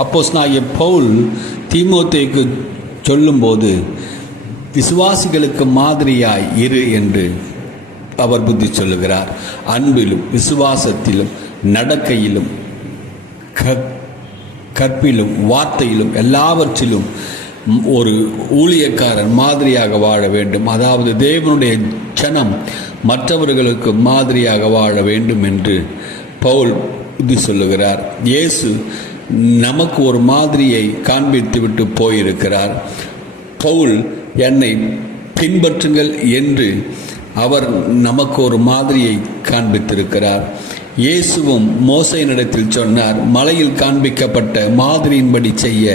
அப்போஸ்தலனாகிய பவுல் தீமோத்தேயுக்கு சொல்லும்போது விசுவாசிகளுக்கு மாதிரியாய் இரு என்று அவர் புத்தி சொல்லுகிறார். அன்பிலும் விசுவாசத்திலும் நடக்கையிலும் கற்பிலும் வார்த்தையிலும் எல்லாவற்றிலும் ஒரு ஊழியக்காரன் மாதிரியாக வாழ வேண்டும். அதாவது தேவனுடைய ஜனம் மற்றவர்களுக்கு மாதிரியாக வாழ வேண்டும் என்று பவுல் புத்தி சொல்லுகிறார். இயேசு நமக்கு ஒரு மாதிரியை காண்பித்து விட்டு போயிருக்கிறார். பவுல் என்னை பின்பற்றுங்கள் என்று அவர் நமக்கு ஒரு மாதிரியை காண்பித்திருக்கிறார். இயேசுவும் மோசேயினிடத்தில் சொன்னார், மலையில் காண்பிக்கப்பட்ட மாதிரியின்படி செய்ய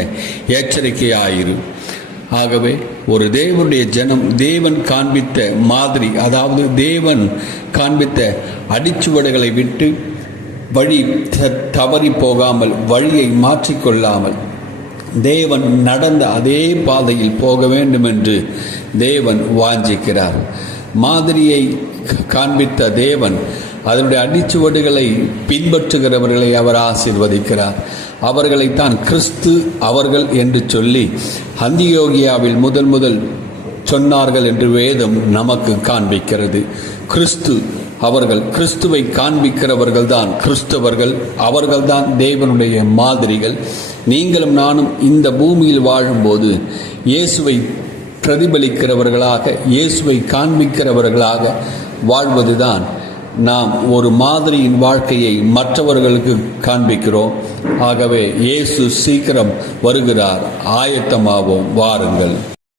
எச்சரிக்கையாயிரு. ஆகவே ஒரு தேவனுடைய ஜனம் தேவன் காண்பித்த மாதிரி, அதாவது தேவன் காண்பித்த அடிச்சுவடுகளை விட்டு வழி தவறி போகாமல், வழியை மாற்றிக்கொள்ளாமல் தேவன் நடந்த அதே பாதையில் போக வேண்டும் என்று தேவன் வாஞ்சிக்கிறார். மாதிரியை காண்பித்த தேவன் அதனுடைய அடிச்சுவடுகளை பின்பற்றுகிறவர்களை அவர் ஆசீர்வதிக்கிறார். அவர்களைத்தான் கிறிஸ்து அவர்கள் என்று சொல்லி அந்தியோகியாவில் முதல் சொன்னார்கள் என்று வேதம் நமக்கு காண்பிக்கிறது. கிறிஸ்து அவர்கள், கிறிஸ்துவை காண்பிக்கிறவர்கள் தான் கிறிஸ்தவர்கள், அவர்கள்தான் தேவனுடைய மாதிரிகள். நீங்களும் நானும் இந்த பூமியில் வாழும்போது இயேசுவை பிரதிபலிக்கிறவர்களாக, இயேசுவை காண்பிக்கிறவர்களாக வாழ்வதுதான் நாம் ஒரு மாதிரியின் வாழ்க்கையை மற்றவர்களுக்கு காண்பிக்கிறோம். ஆகவே இயேசு சீக்கிரம் வருகிறார், ஆயத்தமாவோம், வாருங்கள்.